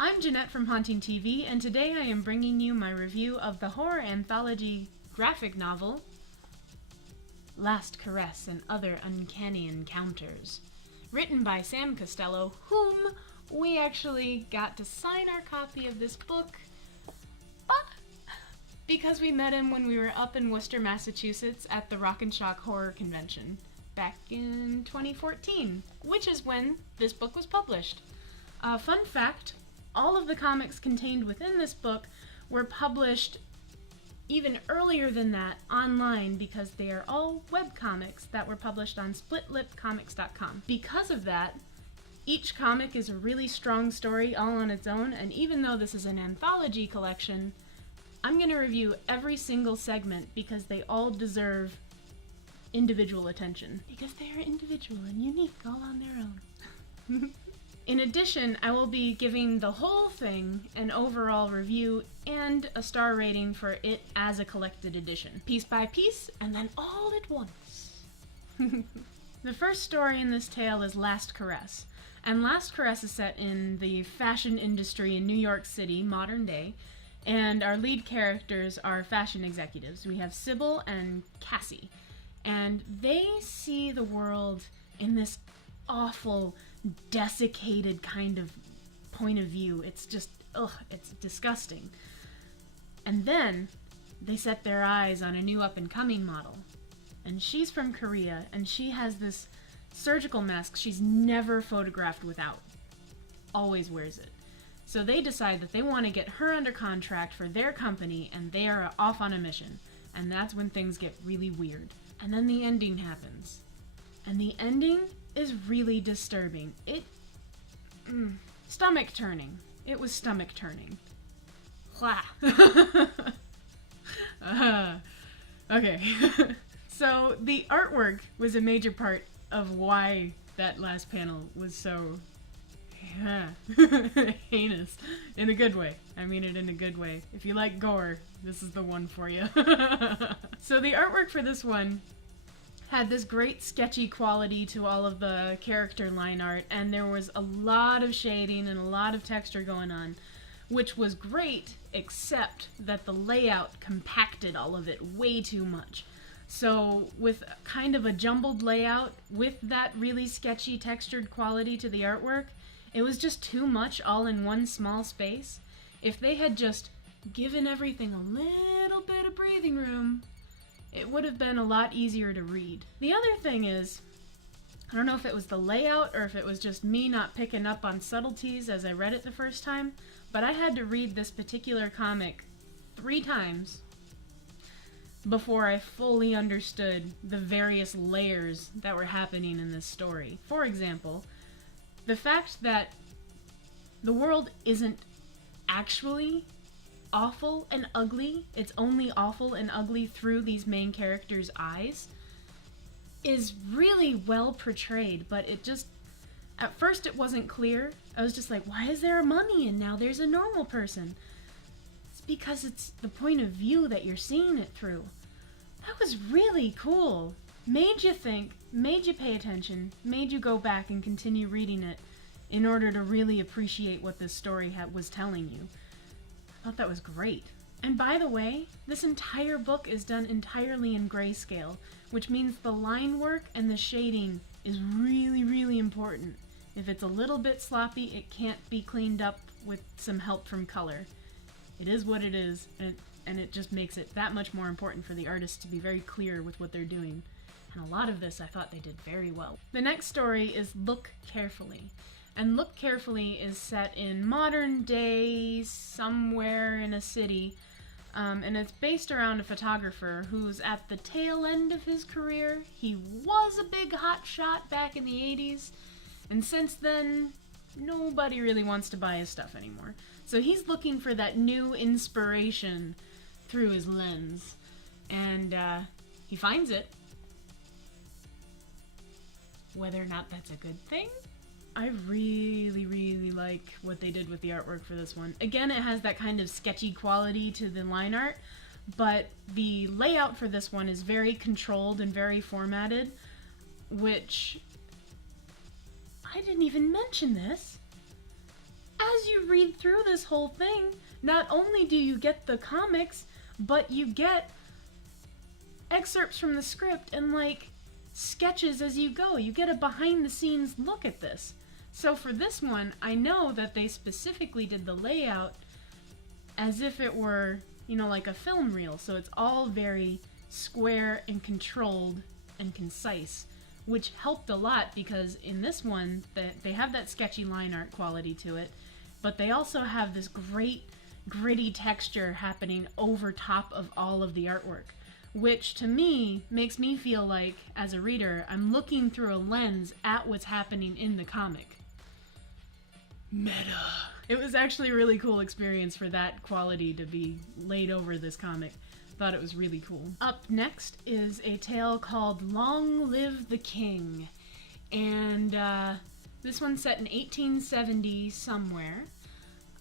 I'm Jeanette from Haunting TV, and today I am bringing you my review of the horror anthology graphic novel, Last Caress and Other Uncanny Encounters, written by Sam Costello, whom we actually got to sign our copy of this book because we met him when we were up in Worcester, Massachusetts at the Rock and Shock Horror Convention back in 2014, which is when this book was published. Fun fact, all of the comics contained within this book were published even earlier than that online because they are all webcomics that were published on splitlipcomics.com. Because of that, each comic is a really strong story all on its own, and even though this is an anthology collection, I'm going to review every single segment because they all deserve individual attention. Because they are individual and unique all on their own. In addition, I will be giving the whole thing an overall review and a star rating for it as a collected edition, piece by piece, and then all at once. The first story in this tale is Last Caress, and Last Caress is set in the fashion industry in New York City, modern day, and our lead characters are fashion executives. We have Sybil and Cassie, and they see the world in this awful, desiccated kind of point of view. It's just, it's disgusting. And then they set their eyes on a new up-and-coming model. And she's from Korea, and she has this surgical mask she's never photographed without. Always wears it. So they decide that they want to get her under contract for their company, and they are off on a mission. And that's when things get really weird. And then the ending happens. And the ending is really disturbing. Stomach turning. It was stomach turning. Okay. So the artwork was a major part of why that last panel was so heinous. In a good way. I mean it in a good way. If you like gore, this is the one for you. So the artwork for this one had this great sketchy quality to all of the character line art, and there was a lot of shading and a lot of texture going on, which was great, except that the layout compacted all of it way too much. So with kind of a jumbled layout, with that really sketchy textured quality to the artwork, it was just too much all in one small space. If they had just given everything a little bit of breathing room, it would have been a lot easier to read. The other thing is, I don't know if it was the layout or if it was just me not picking up on subtleties as I read it the first time, but I had to read this particular comic 3 times before I fully understood the various layers that were happening in this story. For example, the fact that the world isn't actually awful and ugly, it's only awful and ugly through these main characters' eyes, is really well portrayed, but it just, at first it wasn't clear. I was just like, why is there a mummy and now there's a normal person? It's because it's the point of view that you're seeing it through. That was really cool. Made you think, made you pay attention, made you go back and continue reading it in order to really appreciate what this story was telling you. I thought that was great. And by the way, this entire book is done entirely in grayscale, which means the line work and the shading is really, really important. If it's a little bit sloppy, it can't be cleaned up with some help from color. It is what it is, and it just makes it that much more important for the artists to be very clear with what they're doing. And a lot of this I thought they did very well. The next story is Look Carefully. And Look Carefully is set in modern day, somewhere in a city, and it's based around a photographer who's at the tail end of his career. He was a big hot shot back in the 80s, and since then, nobody really wants to buy his stuff anymore. So he's looking for that new inspiration through his lens, and he finds it. Whether or not that's a good thing? I really, really like what they did with the artwork for this one. Again, it has that kind of sketchy quality to the line art, but the layout for this one is very controlled and very formatted, which I didn't even mention this. As you read through this whole thing, not only do you get the comics, but you get excerpts from the script and like sketches as you go. You get a behind the scenes look at this. So for this one, I know that they specifically did the layout as if it were, you know, like a film reel. So it's all very square and controlled and concise, which helped a lot because in this one, they have that sketchy line art quality to it, but they also have this great gritty texture happening over top of all of the artwork, which to me makes me feel like, as a reader, I'm looking through a lens at what's happening in the comic. Meta. It was actually a really cool experience for that quality to be laid over this comic. Thought it was really cool. Up next is a tale called Long Live the King. And this one's set in 1870 somewhere.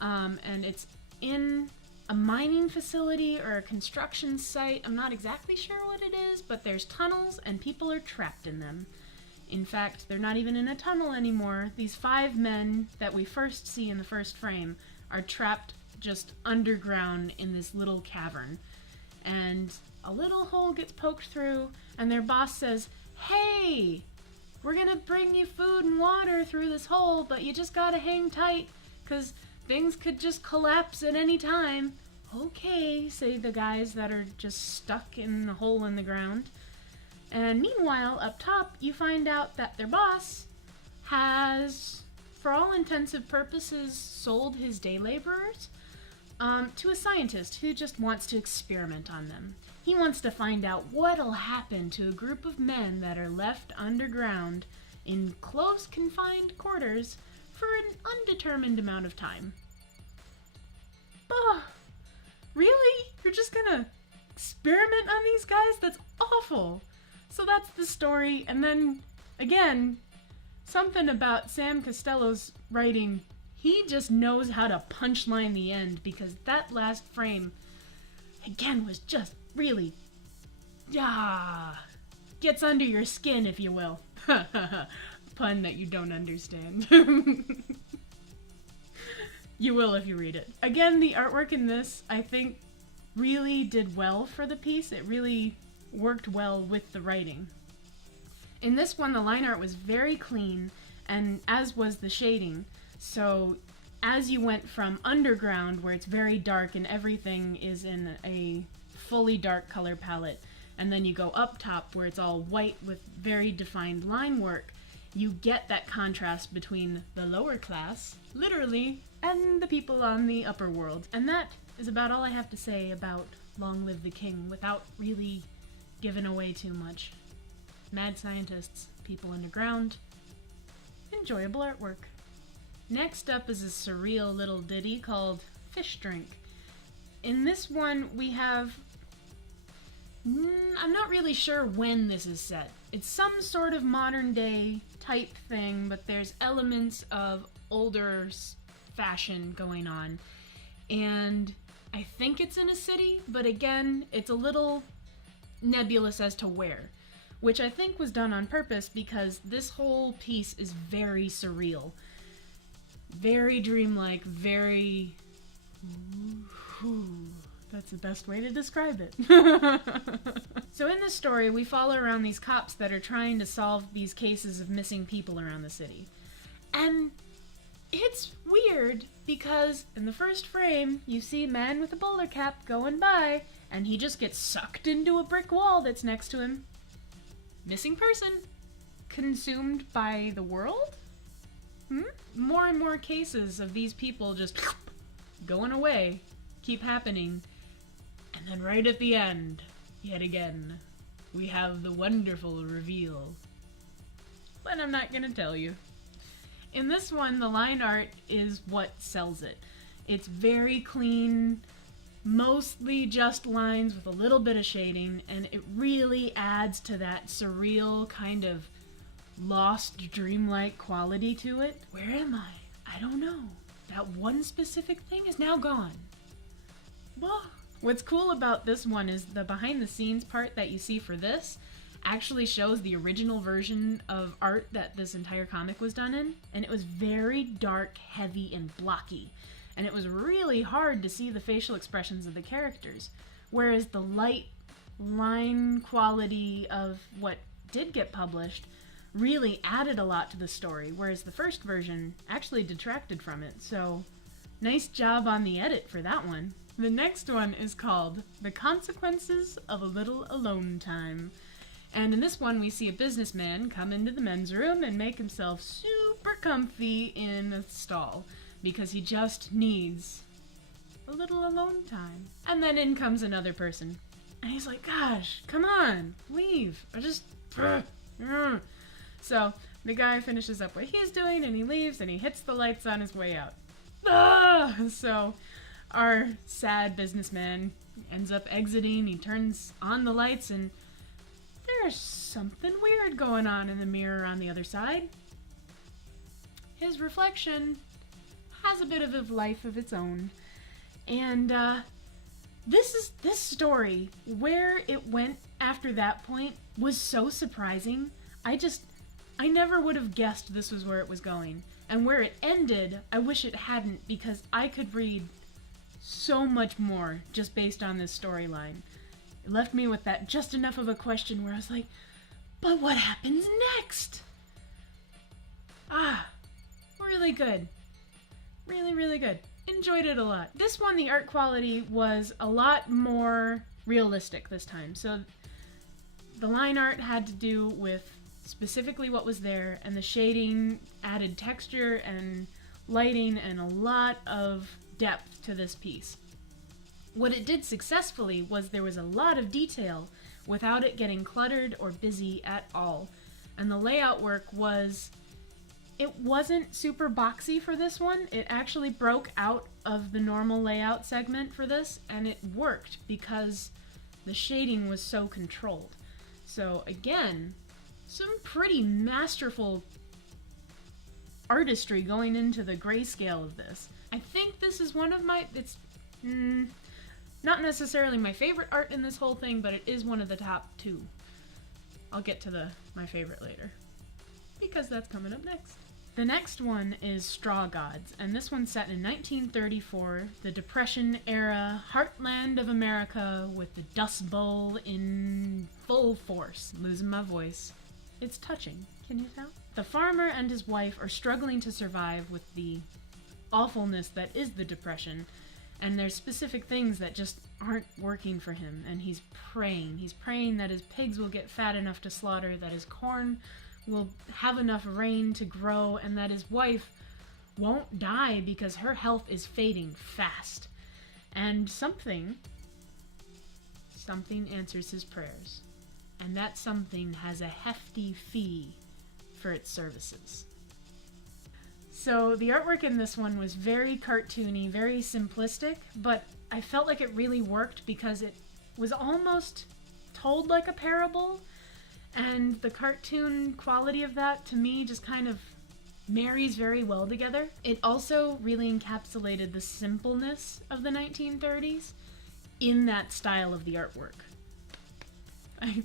And it's in a mining facility or a construction site. I'm not exactly sure what it is, but there's tunnels and people are trapped in them. In fact, they're not even in a tunnel anymore. These 5 men that we first see in the first frame are trapped just underground in this little cavern. And a little hole gets poked through, and their boss says, "Hey, we're gonna bring you food and water through this hole, but you just gotta hang tight, 'cause things could just collapse at any time." "Okay," say the guys that are just stuck in the hole in the ground. And meanwhile, up top, you find out that their boss has, for all intensive purposes, sold his day laborers to a scientist who just wants to experiment on them. He wants to find out what'll happen to a group of men that are left underground in close confined quarters for an undetermined amount of time. Oh, really? You're just gonna experiment on these guys? That's awful. So that's the story, and then, again, something about Sam Costello's writing, he just knows how to punchline the end, because that last frame, again, was just really, gets under your skin, if you will. Pun that you don't understand. You will if you read it. Again, the artwork in this, I think, really did well for the piece. It really worked well with the writing. In this one, the line art was very clean, and as was the shading. So as you went from underground, where it's very dark and everything is in a fully dark color palette, and then you go up top where it's all white with very defined line work, you get that contrast between the lower class, literally, and the people on the upper world. And that is about all I have to say about Long Live the King without really giving away too much. Mad scientists, people underground, enjoyable artwork. Next up is a surreal little ditty called Fish Drink. In this one we have, I'm not really sure when this is set. It's some sort of modern day type thing, but there's elements of older fashion going on. And I think it's in a city, but again, it's a little nebulous as to where, which I think was done on purpose because this whole piece is very surreal, very dreamlike, very, that's the best way to describe it. So in this story, we follow around these cops that are trying to solve these cases of missing people around the city. And it's weird because in the first frame, you see a man with a bowler cap going by, and he just gets sucked into a brick wall that's next to him. Missing person. Consumed by the world? More and more cases of these people just going away keep happening. And then right at the end, yet again, we have the wonderful reveal. But I'm not gonna tell you. In this one, the line art is what sells it. It's very clean, mostly just lines with a little bit of shading, and it really adds to that surreal kind of lost dreamlike quality to it. Where am I? I don't know. That one specific thing is now gone. Well, what's cool about this one is the behind the scenes part that you see for this actually shows the original version of art that this entire comic was done in, and it was very dark, heavy, and blocky, and it was really hard to see the facial expressions of the characters, whereas the light line quality of what did get published really added a lot to the story, whereas the first version actually detracted from it. So nice job on the edit for that one. The next one is called The Consequences of a Little Alone Time. And in this one, we see a businessman come into the men's room and make himself super comfy in a stall because he just needs a little alone time. And then in comes another person. And he's like, gosh, come on, leave. Or just... So the guy finishes up what he's doing and he leaves and he hits the lights on his way out. So our sad businessman ends up exiting. He turns on the lights and there's something weird going on in the mirror on the other side. His reflection has a bit of a life of its own. And this story, where it went after that point, was so surprising. I never would have guessed this was where it was going. And where it ended, I wish it hadn't, because I could read so much more just based on this storyline. It left me with that just enough of a question where I was like, but what happens next? Really good. Really, really good. Enjoyed it a lot. This one, the art quality was a lot more realistic this time. So the line art had to do with specifically what was there, and the shading added texture and lighting and a lot of depth to this piece. What it did successfully was there was a lot of detail without it getting cluttered or busy at all. And the layout work it wasn't super boxy for this one. It actually broke out of the normal layout segment for this, and it worked because the shading was so controlled. So again, some pretty masterful artistry going into the grayscale of this. I think this is one of it's not necessarily my favorite art in this whole thing, but it is one of the top 2. I'll get to my favorite later, because that's coming up next. The next one is Straw Gods, and this one's set in 1934, the Depression era heartland of America, with the Dust Bowl in full force. Losing my voice. It's touching, can you tell? The farmer and his wife are struggling to survive with the awfulness that is the Depression, and there's specific things that just aren't working for him, and he's praying. He's praying that his pigs will get fat enough to slaughter, that his corn will have enough rain to grow, and that his wife won't die because her health is fading fast. And something answers his prayers. And that something has a hefty fee for its services. So the artwork in this one was very cartoony, very simplistic, but I felt like it really worked because it was almost told like a parable, and the cartoon quality of that, to me, just kind of marries very well together. It also really encapsulated the simpleness of the 1930s in that style of the artwork. I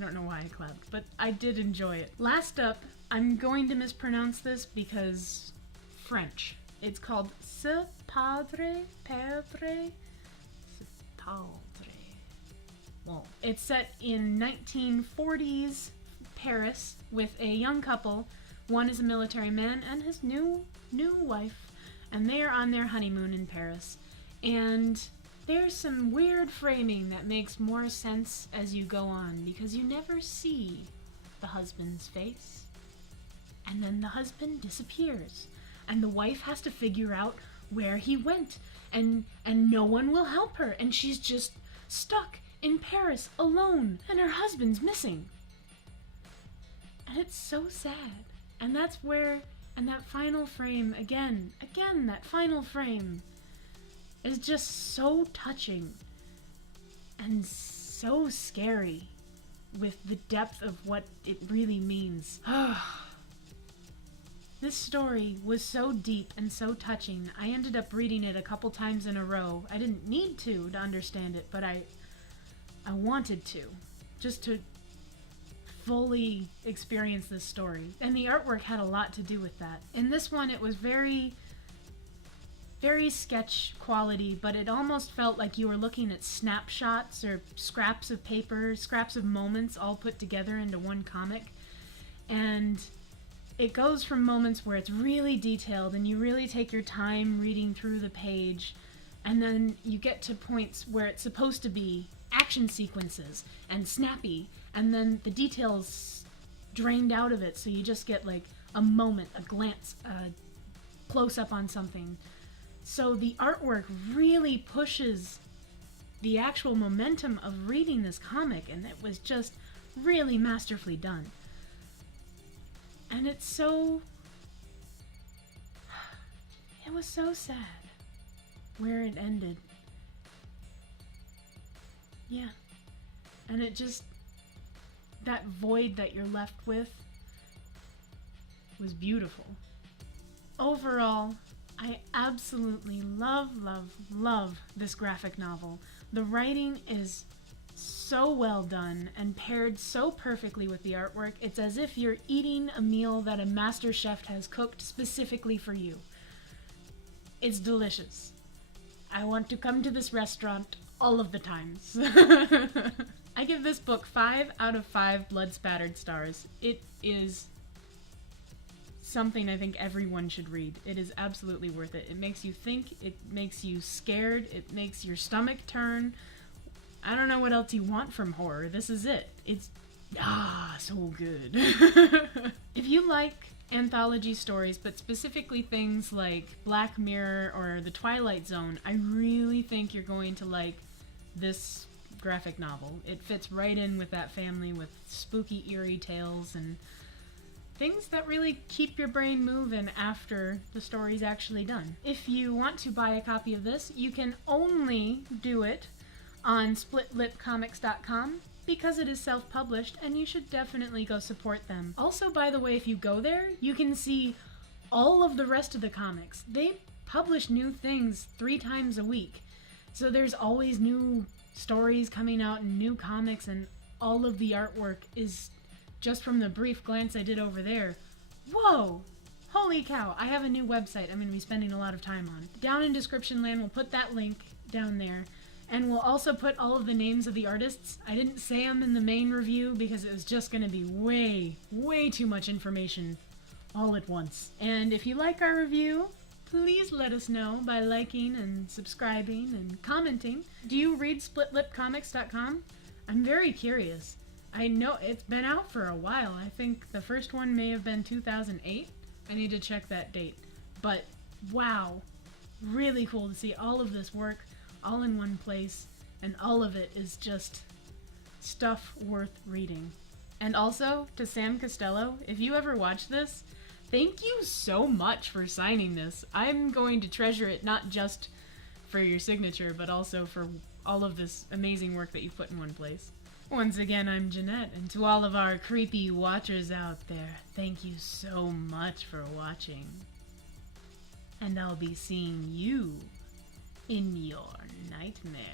don't know why I clapped, but I did enjoy it. Last up, I'm going to mispronounce this because French. It's called Ce Padre, Well, it's set in 1940s Paris with a young couple. One is a military man and his new wife, and they are on their honeymoon in Paris. And there's some weird framing that makes more sense as you go on, because you never see the husband's face. And then the husband disappears, and the wife has to figure out where he went, and no one will help her, and she's just stuck in Paris alone, and her husband's missing. And it's so sad. And that's where, and that final frame, again, that final frame is just so touching and so scary with the depth of what it really means. This story was so deep and so touching. I ended up reading it a couple times in a row. I didn't need to understand it, but I wanted to, just to fully experience this story. And the artwork had a lot to do with that. In this one, it was very sketch quality, but it almost felt like you were looking at snapshots or scraps of paper, scraps of moments all put together into one comic. And it goes from moments where it's really detailed and you really take your time reading through the page, and then you get to points where it's supposed to be action sequences and snappy, and then the details drained out of it, so you just get like a moment, a glance, a close-up on something. So the artwork really pushes the actual momentum of reading this comic, and it was just really masterfully done. And it was so sad where it ended. Yeah. And it just, that void that you're left with was beautiful. Overall, I absolutely love this graphic novel. The writing is so well done and paired so perfectly with the artwork. It's as if you're eating a meal that a master chef has cooked specifically for you. It's delicious. I want to come to this restaurant all of the times. I give this book 5 out of 5 blood-spattered stars. It is something I think everyone should read. It is absolutely worth it. It makes you think, it makes you scared, it makes your stomach turn. I don't know what else you want from horror. This is it. It's so good. If you like anthology stories, but specifically things like Black Mirror or The Twilight Zone, I really think you're going to like this graphic novel. It fits right in with that family, with spooky, eerie tales and things that really keep your brain moving after the story's actually done. If you want to buy a copy of this, you can only do it on splitlipcomics.com because it is self-published, and you should definitely go support them. Also, by the way, if you go there, you can see all of the rest of the comics. They publish new things 3 times a week, so there's always new stories coming out and new comics, and all of the artwork is, just from the brief glance I did over there, whoa! Holy cow, I have a new website I'm going to be spending a lot of time on. Down in description land, we'll put that link down there. And we'll also put all of the names of the artists. I didn't say them in the main review because it was just going to be way too much information all at once. And if you like our review, please let us know by liking and subscribing and commenting. Do you read splitlipcomics.com? I'm very curious. I know it's been out for a while. I think the first one may have been 2008. I need to check that date. But wow, really cool to see all of this work all in one place, and all of it is just stuff worth reading. And also, to Sam Costello, if you ever watch this, thank you so much for signing this. I'm going to treasure it not just for your signature, but also for all of this amazing work that you've put in one place. Once again, I'm Jeanette, and to all of our creepy watchers out there, thank you so much for watching. And I'll be seeing you in your nightmares.